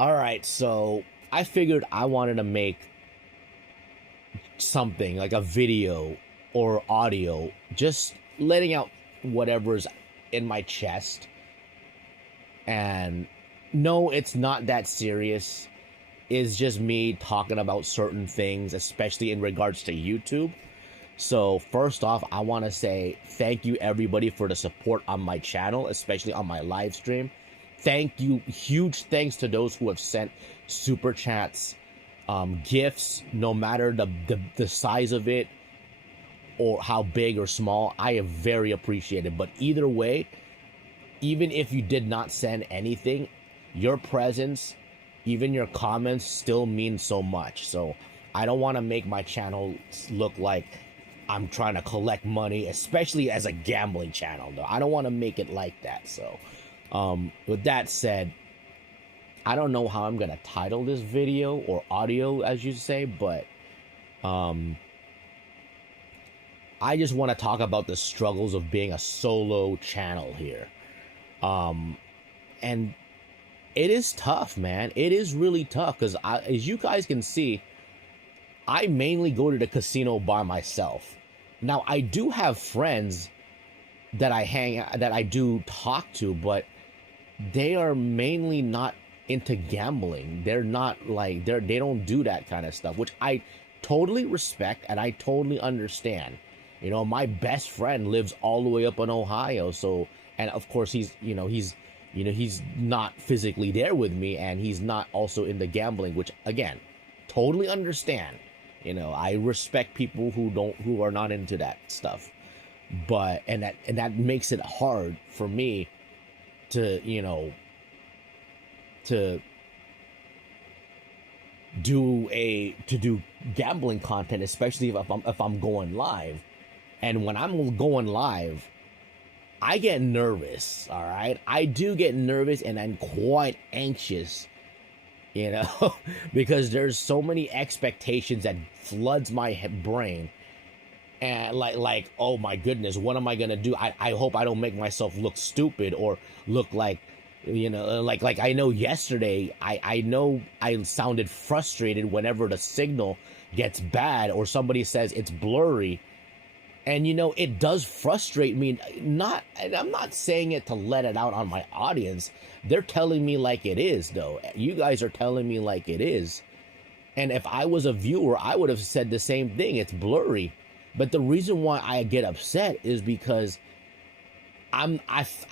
All right, so I figured I wanted to make something like a video or audio, just letting out whatever's in my chest. And no, it's not that serious. It's just me talking about certain things, especially in regards to YouTube. So first off, I want to say thank you everybody for the support on my channel, especially on my live stream. Thank you, huge thanks to those who have sent super chats, gifts, no matter the size of it or how big or small. I have very appreciated. But either way, even if you did not send anything, your presence, even your comments still mean so much. So I don't want to make my channel look like I'm trying to collect money, especially as a gambling channel, though. I don't want to make it like that. So with that said, I don't know how I'm going to title this video or audio, as you say, but I just want to talk about the struggles of being a solo channel here. And it is tough, man. It is really tough because as you guys can see, I mainly go to the casino by myself. Now, I do have friends that I do talk to, but they are mainly not into gambling. They're not like, they don't do that kind of stuff, which I totally respect and I totally understand. You know, my best friend lives all the way up in Ohio, so, and of course he's not physically there with me, and he's not also into gambling, which again, totally understand. You know, I respect people who are not into that stuff, but and that makes it hard for me to, you know, to do gambling content, especially if I'm going live. And when I'm going live, I get nervous, all right? I do get nervous and I'm quite anxious, you know, because there's so many expectations that floods my brain. And like, oh my goodness, what am I going to do? I hope I don't make myself look stupid or look like, you know, like I know yesterday, I know I sounded frustrated whenever the signal gets bad or somebody says it's blurry. And, you know, it does frustrate me. And I'm not saying it to let it out on my audience. They're telling me like it is, though. You guys are telling me like it is. And if I was a viewer, I would have said the same thing. It's blurry. But the reason why I get upset is because I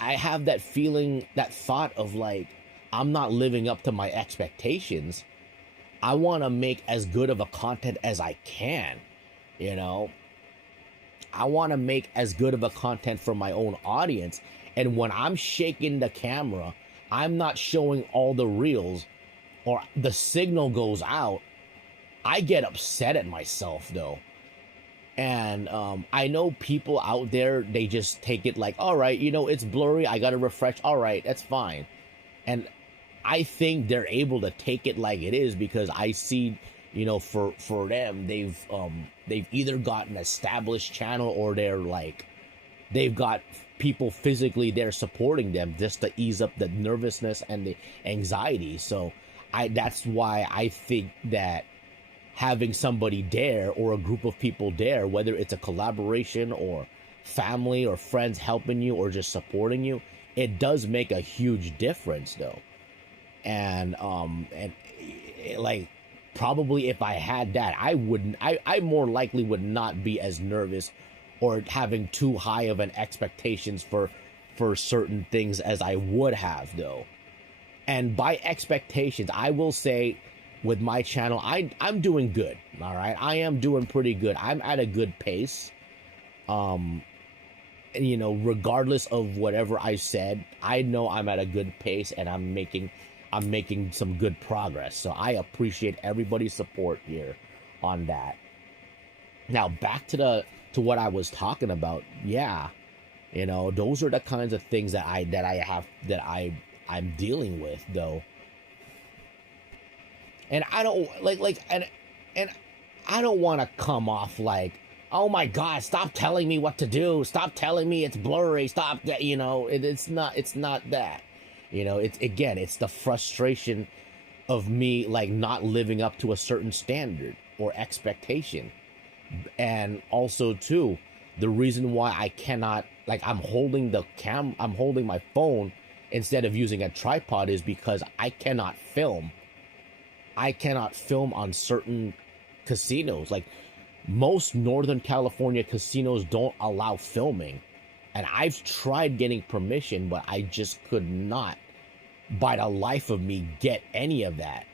have that feeling, that thought of like, I'm not living up to my expectations. I want to make as good of a content as I can, you know. I want to make as good of a content for my own audience. And when I'm shaking the camera, I'm not showing all the reels or the signal goes out. I get upset at myself, though. And I know people out there, they just take it like, all right, you know, it's blurry. I got to refresh. All right, that's fine. And I think they're able to take it like it is because I see, you know, for them, they've either got an established channel or they've got people physically there supporting them just to ease up the nervousness and the anxiety. So that's why I think that having somebody there or a group of people there, whether it's a collaboration or family or friends helping you or just supporting you, it does make a huge difference, though. And like, probably if I had that, I more likely would not be as nervous or having too high of an expectations for certain things as I would have, though. And by expectations, I will say with my channel, I'm doing good, all right? I am doing pretty good. I'm at a good pace. And, you know, regardless of whatever I said, I know I'm at a good pace and I'm making some good progress. So I appreciate everybody's support here on that. Now back to what I was talking about. Yeah, you know, those are the kinds of things that I'm dealing with, though. And I don't and I don't want to come off like, oh my God, stop telling me what to do. Stop telling me it's blurry. Stop that. You know, it's not that. You know, it's the frustration of me like not living up to a certain standard or expectation. And also too, the reason why I cannot, like, I'm holding my phone instead of using a tripod is because I cannot film on certain casinos. Like, most Northern California casinos don't allow filming, and I've tried getting permission, but I just could not by the life of me get any of that.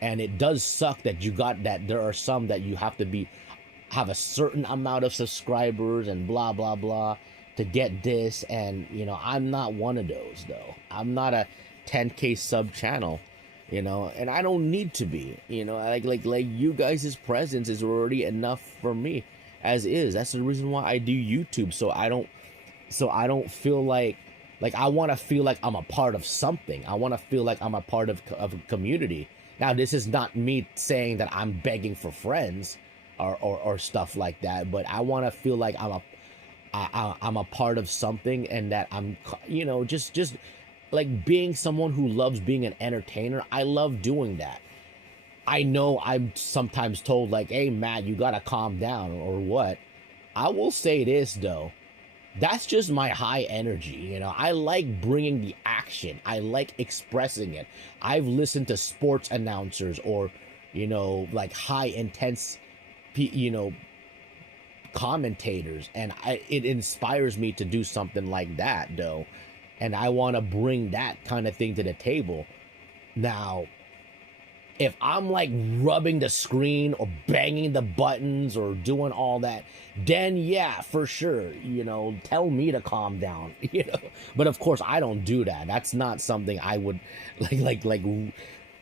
And it does suck that there are some that you have to have a certain amount of subscribers and blah blah blah to get this. And I'm not one of those, though. I'm not a 10K sub channel, and I don't need to be. Like you guys' presence is already enough for me as is. That's the reason why I do YouTube, so I don't feel like I want to feel like I'm a part of something. I want to feel like I'm a part of a community. Now, this is not me saying that I'm begging for friends or stuff like that, but I want to feel like I'm a part of something, and that I'm, just like being someone who loves being an entertainer. I love doing that. I know I'm sometimes told like, hey, Matt, you got to calm down or what. I will say this, though. That's just my high energy. I like bringing the action. I like expressing it. I've listened to sports announcers or, like high intense, commentators, and it inspires me to do something like that, though. And I want to bring that kind of thing to the table. Now, if I'm like rubbing the screen or banging the buttons or doing all that, then yeah, for sure, tell me to calm down, But of course, I don't do that. That's not something I would like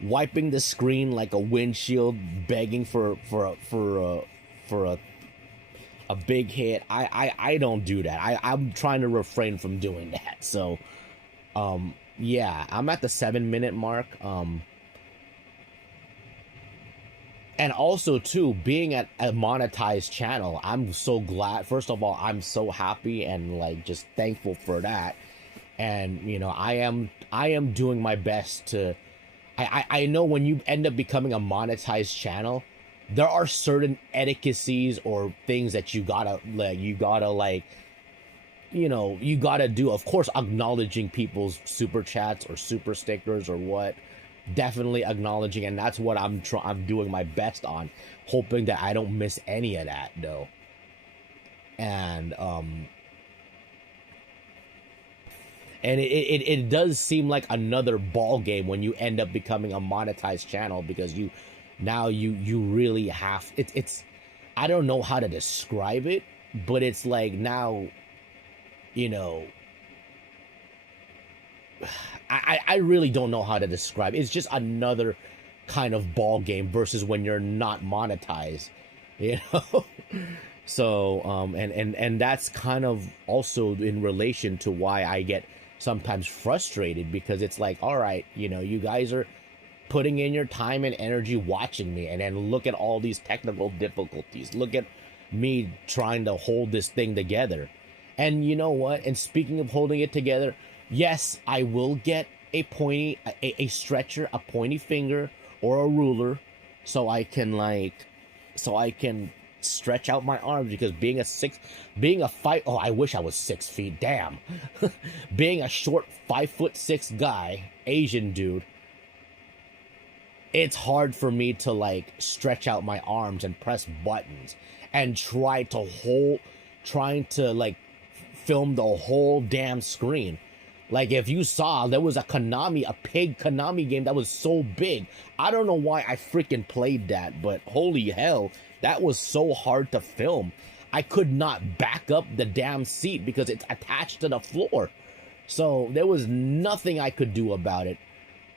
wiping the screen like a windshield, begging for a big hit. I don't do that. I'm trying to refrain from doing that. So, yeah, I'm at the 7-minute mark. And also, too, being at a monetized channel, I'm so glad. First of all, I'm so happy and like just thankful for that. And I am doing my best to. I know when you end up becoming a monetized channel, there are certain etiquettes or things that you gotta do. Of course, acknowledging people's super chats or super stickers or what. Definitely acknowledging, and that's what I'm doing my best on, hoping that I don't miss any of that, though. And it does seem like another ball game when you end up becoming a monetized channel, because you really have it's I don't know how to describe it, but it's like now, I really don't know how to describe it. It's just another kind of ball game versus when you're not monetized, So and that's kind of also in relation to why I get sometimes frustrated, because it's like, all right, you guys are putting in your time and energy watching me, and then look at all these technical difficulties. Look at me trying to hold this thing together. And you know what? And speaking of holding it together, yes, I will get a stretcher, a pointy finger, or a ruler, so I can stretch out my arms, because I wish I was 6 feet, damn. Being a short 5'6" guy, Asian dude, it's hard for me to like stretch out my arms and press buttons and trying to like film the whole damn screen. Like, if you saw, there was a pig Konami game that was so big. I don't know why I freaking played that, but holy hell, that was so hard to film. I could not back up the damn seat because it's attached to the floor. So there was nothing I could do about it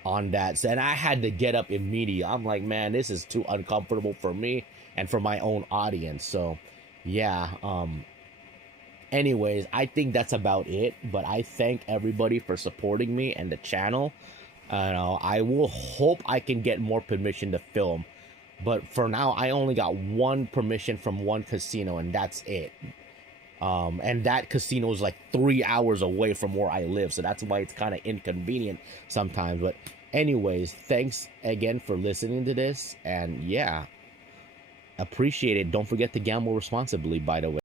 on that. And I had to get up immediately. I'm like, man, this is too uncomfortable for me and for my own audience. So, yeah, anyways, I think that's about it. But I thank everybody for supporting me and the channel. I will hope I can get more permission to film. But for now, I only got one permission from one casino, and that's it. And that casino is like 3 hours away from where I live. So that's why it's kind of inconvenient sometimes. But Anyways, thanks again for listening to this. And yeah, appreciate it. Don't forget to gamble responsibly, by the way.